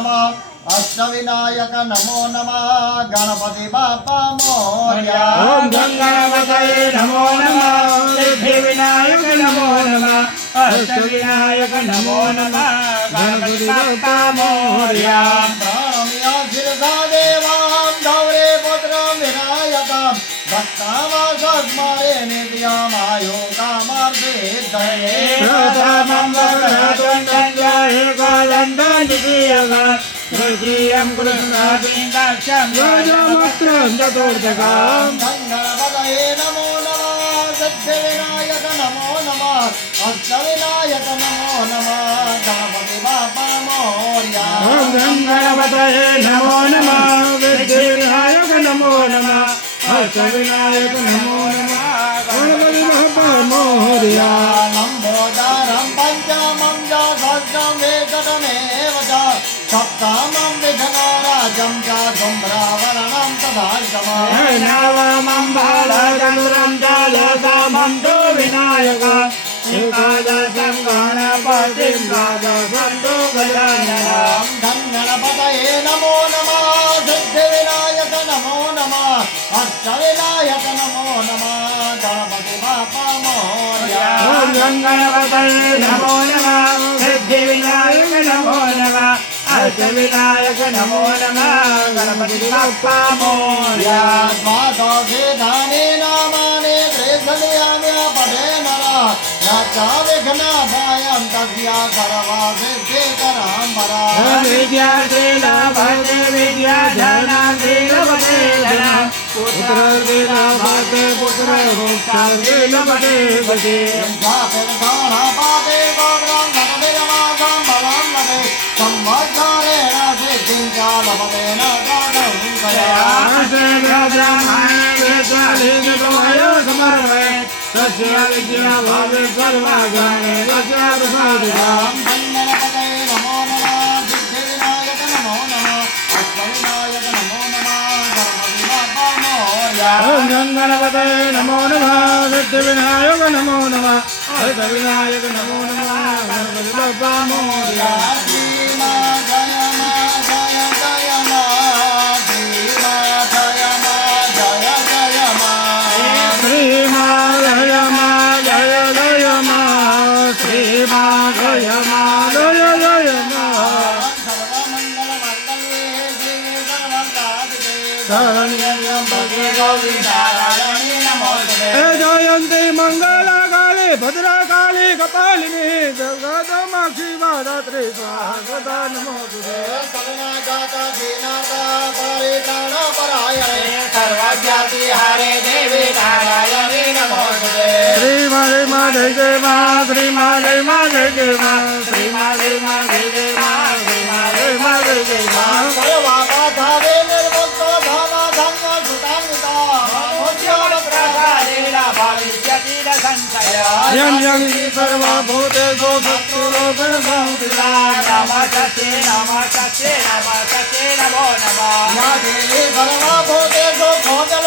नमः अष्टविनायक नमो नमः गणपति बाप्पा मोरया। ओम गंगावतये नमो नमः सिद्धिविनायक नमो नमः अष्टविनायक नमो नमः गणपति बाप्पा मोरया। प्राणमया शिरसा देवां गौरे पुत्रं विनायकं भक्तावासस्मरे नित्यमायो कामार्थिद्धये। प्रथमं वक्रतुण्डं एकदन्तं द्वितीयं तृतीयं कृष्णादिन्दक्षं गजमुत्रं चतुर्थकं। गणपतये नमो नमः सिद्धिविनायक नमो नमः अष्टविनायक नमो नमः गणपति बाप्पा मोरया। ओम गंगावतये नमो नमः सिद्धिविनायक नमो नमः अष्टविनायक नमो नमः गणपति बाप्पा मोरया। लंबोदरं पंचमं च षष्ठं वेङ्कटमेव च सप्तमं विघ्नराजं च शुभ्रवर्णं तथाष्टमम्। नवमं बालचन्द्रं च दशमं तु विनायकम् एकादशं गणपतिं द्वादशं तु गजाननम्। गणपतये नमो नमः सिद्धिविनायक नमो नमः अष्टविनायक नमो नमः गणपति बाप्पा मोरया। ओम गंगावतये नमो नमः सिद्धिविनायक नमो नमः अष्टविनायक नमो नमः गणपति बाप्पा मोरया। द्वादशे धाने नामानि त्रिशल्याम्य पठे नरः न च विघ्नाभयं तस्या सर्वसिद्धिकरां परा। विद्यार्थीलाभते विद्याधनार्थीलभते धनं पुत्रर्विलाभते पुत्रभोक्तार्विलभते भजे। विद्यातीर्थानापाते गोत्रं धननिर्मासं बलं लभे संवत्सरेण सिद्धिं च लभते न दानं कया। तस्य विद्या भावे सर्वागाने तस्यादसादिनाम्। गणपतये नमो नमः सिद्धिविनायक नमो नमः अष्टविनायक नमो नमः गणपति बाप्पा मोरया। ओम गंगावतये नमो नमः सिद्धिविनायक नमो नमः अष्टविनायक नमो नमः गणपति बाप्पा मोरया। जयंती मंगला काली भद्रा काली कपालिनी जगदमाक्षी वादात्री स्वाहा नमोस्तुते। सर्वज्ञाति हरे देवी नारायणी नमोस्तुते। श्री मा जय मा जय जय मा श्री मा जय मा जय जय मा श्री मा जय मा जय जय मा श्री मा जय मा जय जय मा। सर्वाधारे निर्मुक्तो धामा धन्य सुतान्विता मोक्षप्रसादेन भविष्यति न संशयः। यं यं हि सर्वभूतेषु शत्रुरूपेण संस्थिता नमस्ते नमस्ते नमस्ते नमो नमः। या देवी सर्वभूतेषु भोजल